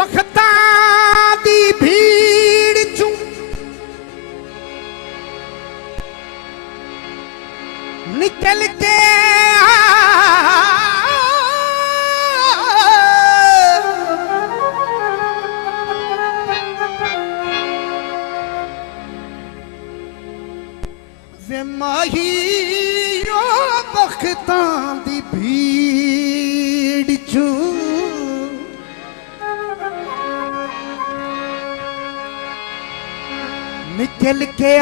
बखतां दी भीड़ चूं निकल के माहियो बखतां दी भीड़ चूं निकल के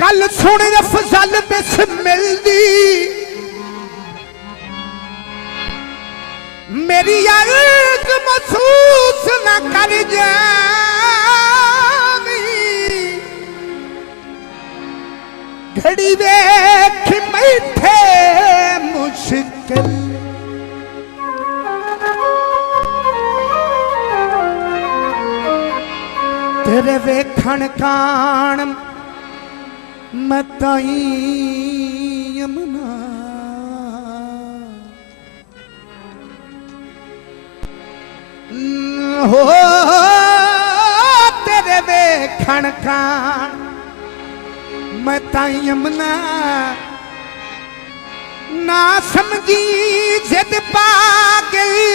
गल सुन अफजल बिस्मिल दी मेरी अर्ज महसूस न कर जावी घड़ी देख बैठे मुश्किल तेरे वेखण कान मैं ताई यमुना हो तेरे वेखण कान मैं ताई यमुना ना समझी जिद पा गई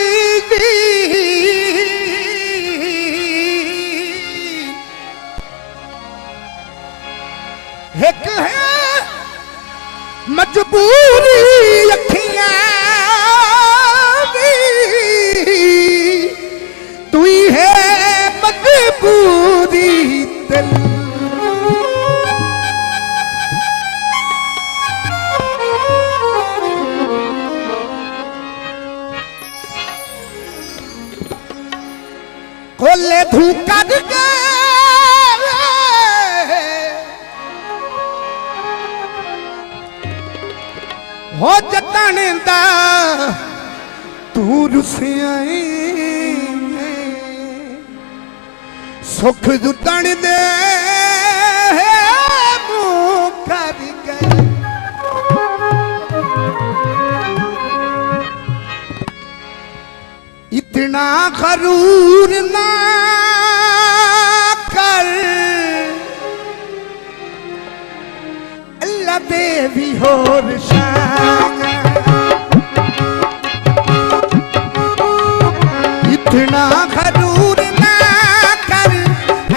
एक है मजबूरी अखियां तू ही है मजबूरी दिल कोले धूका दे हो जतन दा तू रुसिया सुख जुटन दे मुँह कर गए इतना गरूर ना कर अल्लाह दे भी होर शान इतना गरूर ना कर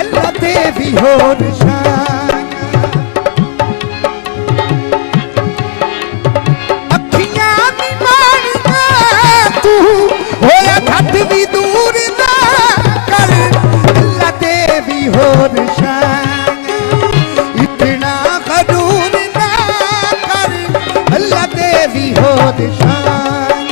अल्लाह दे भी होर शान अखियां दी मानिया तू होया घट भी दूर ना कर अल्लाह दे भी होर शान इतना गरूर ना कर अल्लाह दे भी होर शान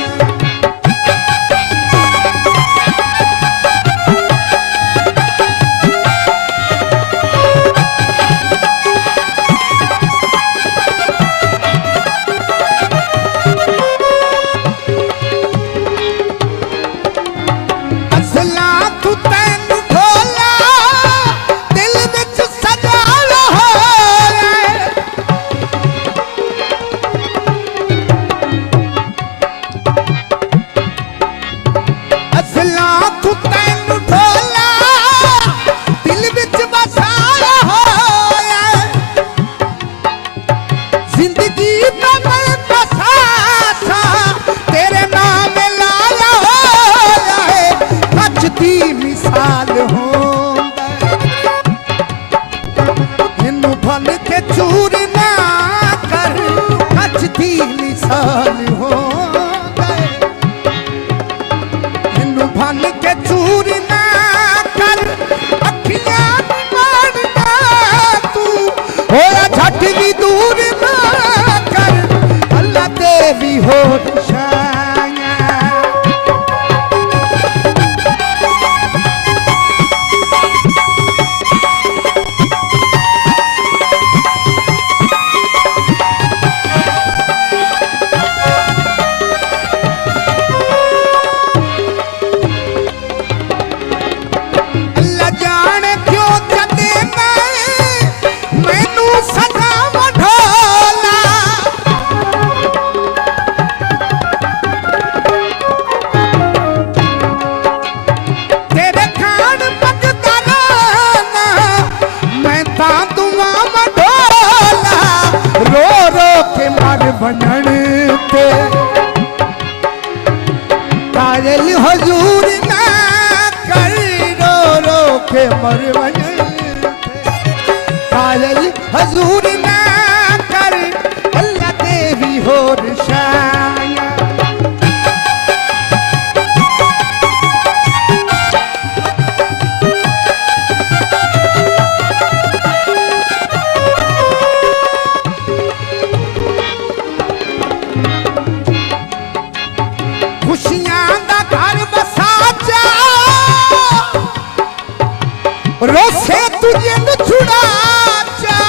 के मर वञे कायल हजूर ना कर अल्लाह देवी होर शाया खुशियां दा घर बसा जा रोसे तुझे न छुड़ा जा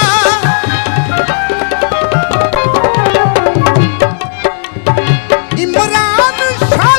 इमरान शाह